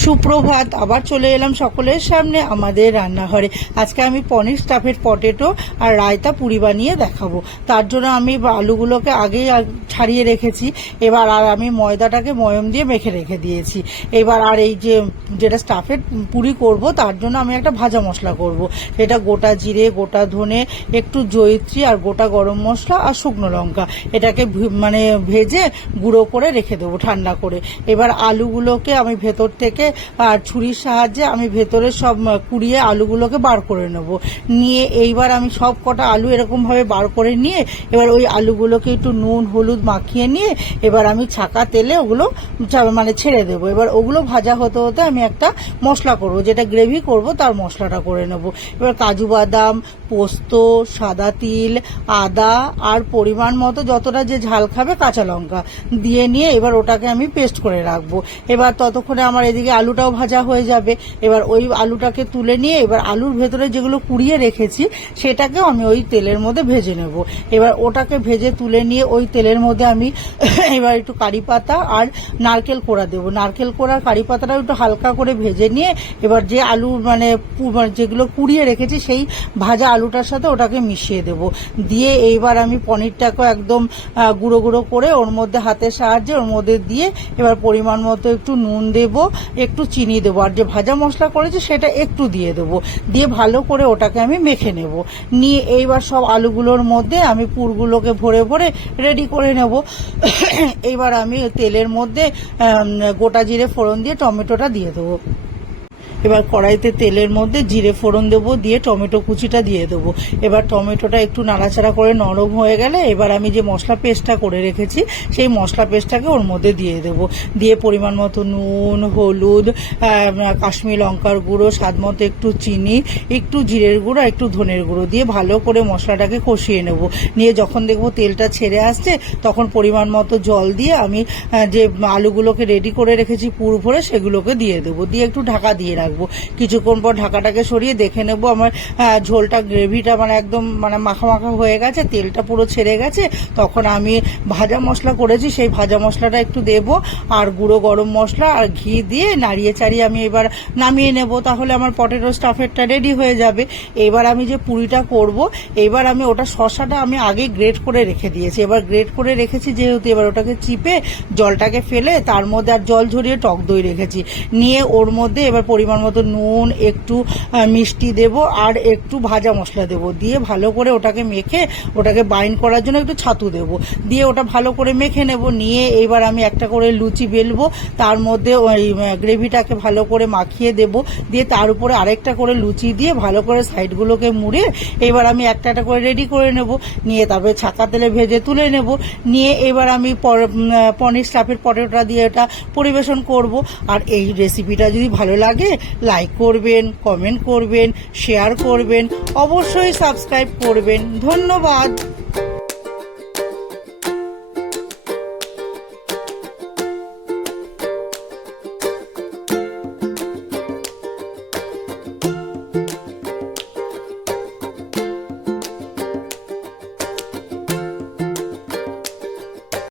সুপ্রভাত, আবার চলে এলাম সকলের সামনে আমাদের রান্নাঘরে। আজকে আমি পনির স্টাফেড পটেটো আর রায়তা পুরি বানিয়ে দেখাবো। তার জন্য আমি আলুগুলোকে আগেই ছাড়িয়ে রেখেছি। এবার আর আমি ময়দাটাকে ময়ম দিয়ে মেখে রেখে দিয়েছি। এবার আর এই যেটা স্টাফেড পুরি করব তার জন্য আমি একটা ভাজা মশলা করব। সেটা গোটা জিরে, গোটা ধনে, একটু জয়িত্রী আর গোটা গরম মশলা আর শুকনো লঙ্কা, এটাকে ভেজে গুঁড়ো করে রেখে দেবো ঠান্ডা করে। এবার আলুগুলোকে আমি ভেতর থেকে আর ছুরির সাহায্যে আমি ভেতরে সব কুড়িয়ে আলুগুলোকে বার করে নেব। নিয়ে এইবার আমি সব কটা আলু এরকমভাবে বার করে নিয়ে এবার ওই আলুগুলোকে একটু নুন হলুদ মাখিয়ে নিয়ে এবার আমি ছাকা তেলে ওগুলো ছেড়ে দেবো। এবার ওগুলো ভাজা হতে হতে আমি একটা মশলা করব, যেটা গ্রেভি করব তার মশলাটা করে নেব। এবার কাজু বাদাম, পোস্ত, সাদা তিল, আদা আর পরিমাণ মতো যতটা যে ঝাল খাবে কাঁচা লঙ্কা দিয়ে নিয়ে এবার ওটাকে আমি পেস্ট করে রাখবো। এবার ততক্ষণে আমার এদিকে আলুটাও ভাজা হয়ে যাবে। এবার ওই আলুটাকে তুলে নিয়ে এবার আলুর ভেতরে যেগুলো কুড়িয়ে রেখেছি সেটাকেও আমি ওই তেলের মধ্যে ভেজে নেব। এবার ওটাকে ভেজে তুলে নিয়ে ওই তেলের মধ্যে আমি এবার একটু কারি পাতা আর নারকেল কোড়া দেবো। নারকেল কোড়া কারি পাতাটাও একটু হালকা করে ভেজে নিয়ে এবার যে আলু যেগুলো কুড়িয়ে রেখেছি সেই ভাজা আলুটার সাথে ওটাকে মিশিয়ে দেব। দিয়ে এইবার আমি পনিরটাকে একদম গুঁড়ো গুঁড়ো করে ওর মধ্যে হাতের সাহায্যে ওর মধ্যে দিয়ে এবার পরিমাণ মতো একটু নুন দেব, একটু চিনি দেবো, আর যে ভাজা মশলা করেছি সেটা একটু দিয়ে দেবো। দিয়ে ভালো করে ওটাকে আমি মেখে নেব। নিয়ে এইবার সব আলুগুলোর মধ্যে আমি পুরগুলোকে ভরে ভরে রেডি করে নেব। এইবার আমি তেলের মধ্যে গোটা জিরে ফোড়ন দিয়ে টমেটোটা দিয়ে দেবো। এবার কড়াইতে তেলের মধ্যে জিরে ফোড়ন দেবো, দিয়ে টমেটো কুচিটা দিয়ে দেবো। এবার টমেটোটা একটু নাড়াচাড়া করে নরম হয়ে গেলে এবার আমি যে মশলা পেস্টটা করে রেখেছি সেই মশলা পেস্টটাকে ওর মধ্যে দিয়ে দেবো। দিয়ে পরিমাণ মতো নুন, হলুদ, কাশ্মীরি লঙ্কার গুঁড়ো, স্বাদ মতো একটু চিনি, একটু জিরের গুঁড়ো, একটু ধনের গুঁড়ো দিয়ে ভালো করে মশলাটাকে কষিয়ে নেব। নিয়ে যখন দেখবো তেলটা ছেড়ে আসছে তখন পরিমাণ মতো জল দিয়ে আমি যে আলুগুলোকে রেডি করে রেখেছি পুর ভরে সেগুলোকে দিয়ে দেবো। দিয়ে একটু ঢাকা দিয়ে রাখবো। কিছুক্ষণ পর ঢাকাটাকে সরিয়ে দেখে নেব আমার ঝোলটা গ্রেভিটা একদম মাখা মাখা হয়ে গেছে, তেলটা পুরো ছেড়ে গেছে। তখন আমি ভাজা মশলা করেছি সেই ভাজা মশলাটা একটু দেব আর গুঁড়ো গরম মশলা আর ঘি দিয়ে নাড়িয়ে চাড়িয়ে আমি এবার নামিয়ে নেব। তাহলে আমার পটেটো স্টাফেডটা রেডি হয়ে যাবে। এবার আমি যে পুরিটা করব এবার আমি ওটা শসাটা আমি আগে গ্রেট করে রেখে দিয়েছি। এবার গ্রেট করে রেখেছি যেহেতু এবার ওটাকে চিপে জলটাকে ফেলে তার মধ্যে আর জল ঝরিয়ে টক দই রেখেছি। নিয়ে ওর মধ্যে এবার পরিমাণ মতো নুন, একটু মিষ্টি দেব আর একটু ভাজা মশলা দেব। দিয়ে ভালো করে ওটাকে মেখে ওটাকে বাইন্ড করার জন্য একটু ছাতু দেব। দিয়ে ওটা ভালো করে মেখে নেব। নিয়ে এবার আমি একটা করে লুচি বেলবো, তার মধ্যে ওই গ্রেভিটাকে ভালো করে মাখিয়ে দেব। দিয়ে তার উপরে আরেকটা করে লুচি দিয়ে ভালো করে সাইডগুলোকে মুড়ে এবার আমি একটা একটা করে রেডি করে নেব। নিয়ে তারপরে ছাকা তেলে ভেজে তুলে নেব। নিয়ে এবার আমি পনির স্টাফেড পটেটোটা দিয়ে এটা পরিবেশন করব। আর এই রেসিপিটা যদি ভালো লাগে লাইক করবেন, কমেন্ট করবেন, শেয়ার করবেন, অবশ্যই সাবস্ক্রাইব করবেন। ধন্যবাদ।